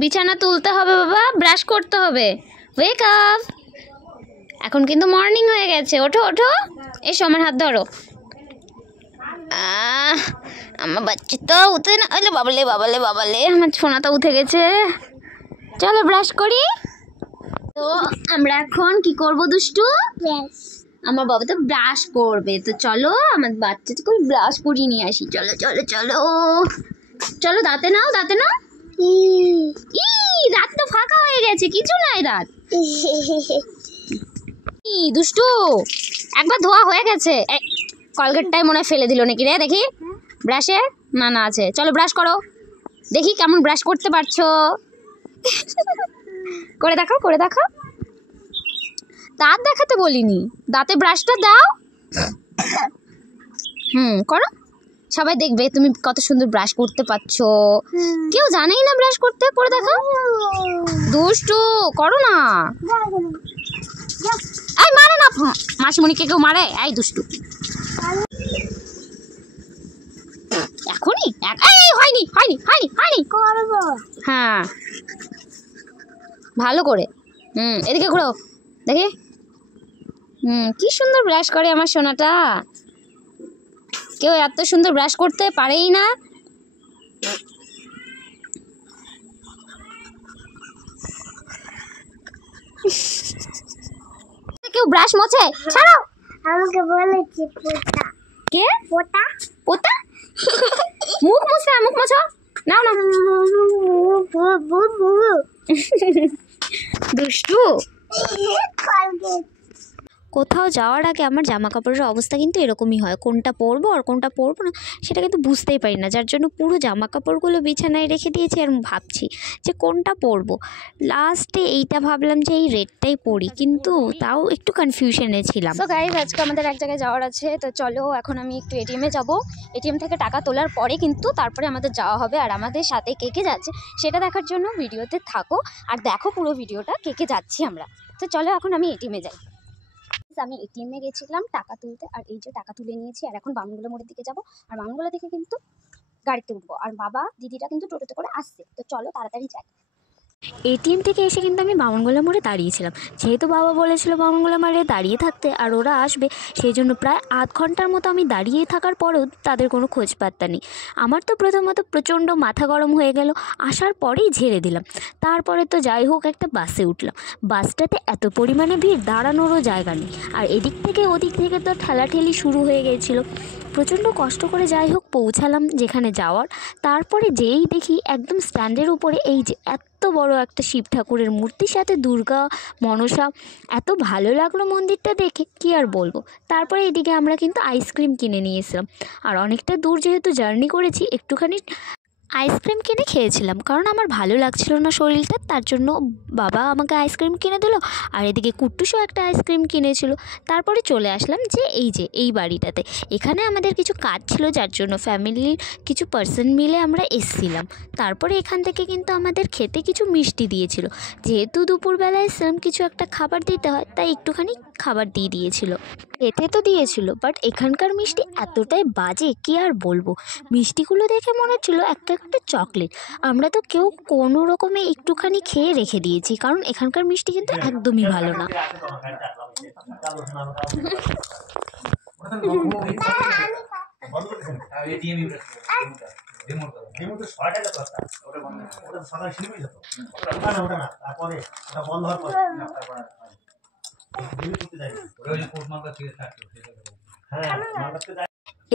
বিছানা তুলতে হবে বাবা, ব্রাশ করতে হবে। Wake up. এখন কিন্তু মর্নিং হয়ে গেছে, ওঠো ওঠো, এসো আমার হাত ধরো। আমার বাচ্চা তো উঠে না, ওলে বাবালে বাবালে বাবালে, আমার সোনা তো উঠে গেছে। চলো ব্রাশ করি। তো আমরা এখন কি করব দুষ্টু? আমার বাবা তো ব্রাশ করবে, তো চলো আমার বাচ্চাকে করে ব্রাশ করিয়ে নিয়ে আসি। চলো চলো চলো চলো, দাঁতে নাও দাঁতে নাও। রাত তো ফাঁকা হয়ে গেছে, কিছু নাই রাত। দুষ্টু একবার ধোয়া হয়ে গেছে। কলগেটটাই মনে হয় ফেলে দিল নাকি রে, দেখি ব্রাশে না না আছে। চলো ব্রাশ করো, দেখি কেমন ব্রাশ করতে পারছো। করে দেখাও করে দেখাও। দাঁত দেখাতে বলিনি, দাঁতে ব্রাশটা দাও। করো, সবাই দেখবে তুমি কত সুন্দর ব্রাশ করতে পারছো। কেউ জানেই না ব্রাশ করতে, করে দেখাও। দুষ্টু করো না, এই মারে না, মাসিমণিকে কেউ মারে? এই দুষ্টু এখনই হয়নি হয়নি হয়নি হয়নি। হ্যাঁ ভালো করে, এদিকে ঘুরো দেখি। কি সুন্দর ব্রাশ করে আমার সোনাটা, কেউ এত সুন্দর ব্রাশ করতে পারেই না। কেউ ব্রাশ মোছে? ছাড়ো, আমাকে বলেছে পোতা। কে পোতা? পোতা? মুখ মুছতে, মুখ মোছো। নাও না দুষ্টু। কোথাও যাওয়ার আগে আমার জামা কাপড়ের অবস্থা কিন্তু এরকমই হয়, কোনটা পরবো আর কোনটা পরবো না সেটা কিন্তু বুঝতেই পারি না, যার জন্য পুরো জামা কাপড়গুলো বিছানায় রেখে দিয়েছি আর ভাবছি যে কোনটা পরবো। লাস্টে এইটা ভাবলাম যে এই রেডটাই পরি, কিন্তু তাও একটু কনফিউশনে ছিলাম। তো গাইস আজকে আমাদের এক জায়গায় যাওয়ার আছে, তো চলো এখন আমি একটু এটিএমে যাব। এটিএম থেকে টাকা তোলার পরে কিন্তু তারপরে আমাদের যাওয়া হবে, আর আমাদের সাথে কে কে যাচ্ছে সেটা দেখার জন্য ভিডিওতে থাকো আর দেখো পুরো ভিডিওটা, কে কে যাচ্ছি আমরা। তো চলো এখন আমি এটিএমে যাই। আমি এটিএমে গেছিলাম টাকা তুলতে, আর এই যে টাকা তুলে নিয়েছি, আর এখন বামনগোলা মোড়ের দিকে যাব, আর বামনগোলা থেকে কিন্তু গাড়িতে উঠবো, আর বাবা দিদিটা কিন্তু টোটোতে করে আসছে। তো চলো তাড়াতাড়ি যাই। এটিএম থেকে এসে কিন্তু আমি বামনগোলা মোড়ে দাঁড়িয়েছিলাম, যেহেতু বাবা বলেছিল বামনগোলা মোড়ে দাঁড়িয়ে থাকতে আর ওরা আসবে, সেই জন্য প্রায় আধ ঘন্টার মতো আমি দাঁড়িয়ে থাকার পরেও তাদের কোনো খোঁজ পাত্তা নেই। আমার তো প্রথমত প্রচণ্ড মাথা গরম হয়ে গেল, আসার পরেই ঝেড়ে দিলাম। তারপরে তো যাই হোক একটা বাসে উঠলাম, বাসটাতে এত পরিমাণে ভিড় দাঁড়ানোরও জায়গা নেই, আর এদিক থেকে ওদিক থেকে তো ঠেলাঠেলি শুরু হয়ে গিয়েছিল। প্রচণ্ড কষ্ট করে যাই হোক পৌঁছালাম যেখানে যাওয়ার। তারপরে যেই দেখি একদম স্ট্যান্ডের উপরে এই যে এত বড় একটা শিব ঠাকুরের মূর্তির সাথে দুর্গা মনসা, এত ভালো লাগলো মন্দিরটা দেখে, কি আর বলবো। তারপরে এদিকে আমরা কিন্তু আইসক্রিম কিনে নিয়ে এসলাম, আর অনেকটা দূর যেহেতু জার্নি করেছি একটুখানি আইসক্রিম কিনে খেয়েছিলাম, কারণ আমার ভালো লাগছিল না শরীরটা, তার জন্য বাবা আমাকে আইসক্রিম কিনে দিল, আর এদিকে কুট্টুসও একটা আইসক্রিম কিনেছিল। তারপরে চলে আসলাম যে এই বাড়িটাতে। এখানে আমাদের কিছু কাজ ছিল, যার জন্য ফ্যামিলির কিছু পার্সন মিলে আমরা এসছিলাম। তারপরে এখান থেকে কিন্তু আমাদের খেতে কিছু মিষ্টি দিয়েছিল, যেহেতু দুপুরবেলায় এসছিলাম কিছু একটা খাবার দিতে হয়, তাই একটুখানি খাবার দিয়ে দিয়েছিল। খেতে তো দিয়েছিল, বাট এখানকার মিষ্টি এতটাই বাজে কি আর বলবো। মিষ্টিগুলো দেখে মনে হচ্ছিলো একটা একটা চকলেট। আমরা তো কেউ কোনো রকমে একটুখানি খেয়ে রেখে দিয়েছি, কারণ এখানকার মিষ্টি কিন্তু একদমই ভালো না।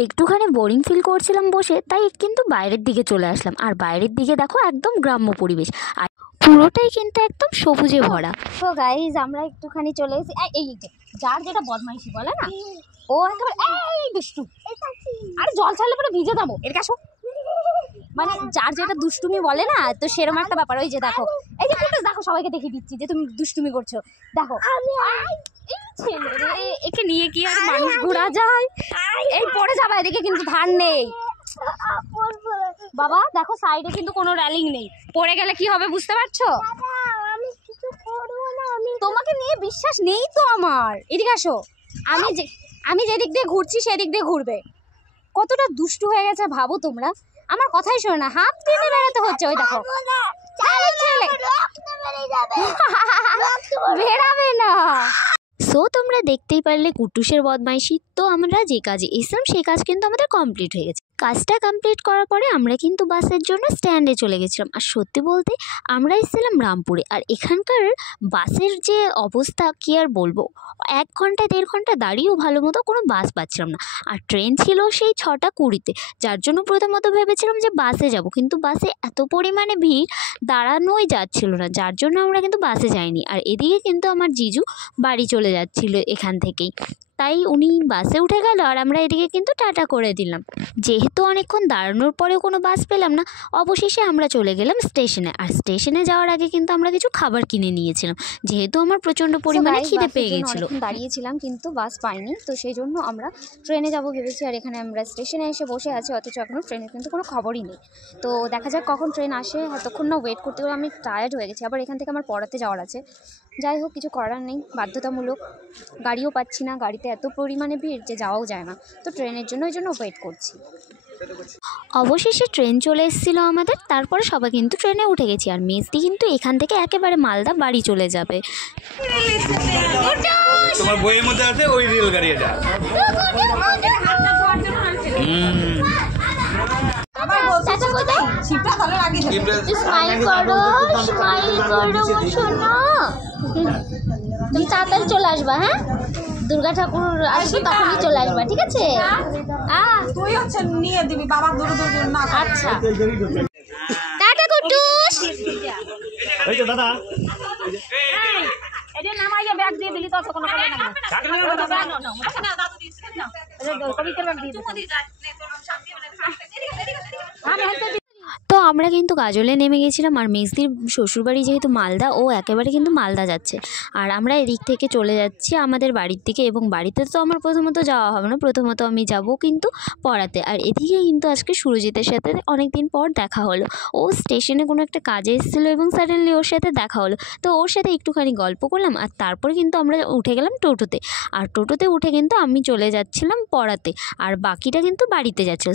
একটুখানি বোরিং ফিল করছিলাম বসে, তাই কিন্তু বাইরের দিকে চলে আসলাম, আর বাইরের দিকে দেখো একদম গ্রাম্য পরিবেশ, আর পুরোটাই কিন্তু একদম সবুজে ভরা। তো গাইজ আমরা একটুখানি চলে এসেছি, এই যার যেটা বদমাইশি বলে না, ও একেবারে এই দুষ্টু, আরে জল ছাড়লে পরে ভিজে যাবো, এর কাছে মানে যার যেটা দুষ্টুমি বলে না, তো সেরকম একটা ব্যাপার। ওই যে দেখো, এই যে দেখো সবাইকে দেখিয়ে দিচ্ছি যে তুমি দুষ্টুমি করছো, দেখো একে নিয়ে কি আর মানুষ ঘোরা যায়? এই পড়ে যাবে, এদিকে কিন্তু ধান নেই বাবা, দেখো সাইডে কিন্তু কোনো রেলিং নেই, পড়ে গেলে কি হবে বুঝতে পারছো? তোমাকে নিয়ে বিশ্বাস নেই তো আমার, এদিকে আসো। আমি যেদিক দিয়ে ঘুরছি সেদিক দিয়ে ঘুরবে। কতটা দুষ্টু হয়ে গেছে ভাবো তোমরা, আমার কথাই শোনো না, হাত টেনে বেড়াতে হচ্ছে। ওই দেখো বেরাবে না। সো তোমরা দেখতেই পারলে কুটুসের বদমাইশি। তো আমরা যে কাজে এসেছিলাম সেই কাজ কিন্তু আমাদের কমপ্লিট হয়ে গেছে। কাজটা কমপ্লিট করার পরে আমরা কিন্তু বাসের জন্য স্ট্যান্ডে চলে গেছিলাম। আর সত্যি বলতে আমরা এসেছিলাম রামপুরে, আর এখানকার বাসের যে অবস্থা কী আর বলবো, 1 ঘন্টা 1.5 ঘন্টা দাঁড়িয়েও ভালো মতো কোনো বাস পাচ্ছিলাম না। আর ট্রেন ছিল সেই 6টা 20-তে, যার জন্য প্রথমত ভেবেছিলাম যে বাসে যাব, কিন্তু বাসে এত পরিমাণে ভিড় দাঁড়ানোই যাচ্ছিল না, যার জন্য আমরা কিন্তু বাসে যাইনি। আর এদিকে কিন্তু আমার জিজু বাড়ি চলে যাচ্ছিল এখান থেকেই, তাই উনি বাসে উঠে গেল আর আমরা এদিকে কিন্তু টাটা করে দিলাম। যেহেতু অনেকক্ষণ দাঁড়ানোর পরেও কোনো বাস পেলাম না, অবশেষে আমরা চলে গেলাম স্টেশনে। আর স্টেশনে যাওয়ার আগে কিন্তু আমরা কিছু খাবার কিনে নিয়েছিলাম, যেহেতু আমার প্রচণ্ড পরিমাণে খিদে পেয়ে গেছিলো। দাঁড়িয়েছিলাম কিন্তু বাস পাইনি, তো সেই জন্য আমরা ট্রেনে যাব ভেবেছি। আর এখানে আমরা স্টেশনে এসে বসে আছি, অথচ এখনও ট্রেনের কিন্তু কোনো খবরই নেই। তো দেখা যাক কখন ট্রেন আসে, এতক্ষণ না ওয়েট করতে করে আমি টায়ার্ড হয়ে গেছি। আবার এখান থেকে আমার পড়াতে যাওয়ার আছে। যাই হোক, কিছু করার নেই, বাধ্যতামূলক। গাড়িও পাচ্ছি না, গাড়িতে এত পরিমাণে ভিড় যে যাওয়াও যায় না, তো ট্রেনের জন্য ওই জন্য ওয়েট করছি। অবশেষে ট্রেন চলে এসেছিলো আমাদের, তারপরে সবাই কিন্তু ট্রেনে উঠে গেছি। আর মেজদি কিন্তু এখান থেকে একেবারে মালদা বাড়ি চলে যাবে। তোমার বইয়ের মধ্যে আছে ওই রেলগাড়ি এটা। তুমি তাড়াতাড়ি চলে আসবা, হ্যাঁ? দুর্গা ঠাকুর আসবে তখনই চলে আসবা, ঠিক আছে? তুই হচ্ছে নিয়ে দিবি বাবা, দূর দূর না। আচ্ছা, টাটা কুটুস। এই তো দাদা, এই যে নামাইয়া ব্যাগ দিয়ে দিলি তো কোনো করে না। দাদু দিয়েছিস না, কবিতার ব্যাগ দিয়ে দিই। তো আমরা কিন্তু গাজলে নেমে গেছিলাম। আর মেজদির শ্বশুরবাড়ি যেহেতু মালদা, ও একেবারে কিন্তু মালদা যাচ্ছে, আর আমরা এদিক থেকে চলে যাচ্ছি আমাদের বাড়ির দিকে। এবং বাড়িতে তো আমার প্রথমত যাওয়া হবে না, প্রথমত আমি যাব কিন্তু পড়াতে। আর এদিকে কিন্তু আজকে সুরজিতের সাথে অনেক দিন পর দেখা হলো। ও স্টেশনে কোনো একটা কাজে এসেছিলো এবং সাডেনলি ওর সাথে দেখা হলো, তো ওর সাথে একটুখানি গল্প করলাম। আর তারপরে কিন্তু আমরা উঠে গেলাম টোটোতে। আর টোটোতে উঠে কিন্তু আমি চলে যাচ্ছিলাম পড়াতে, আর বাকিটা কিন্তু বাড়িতে যাচ্ছিলো।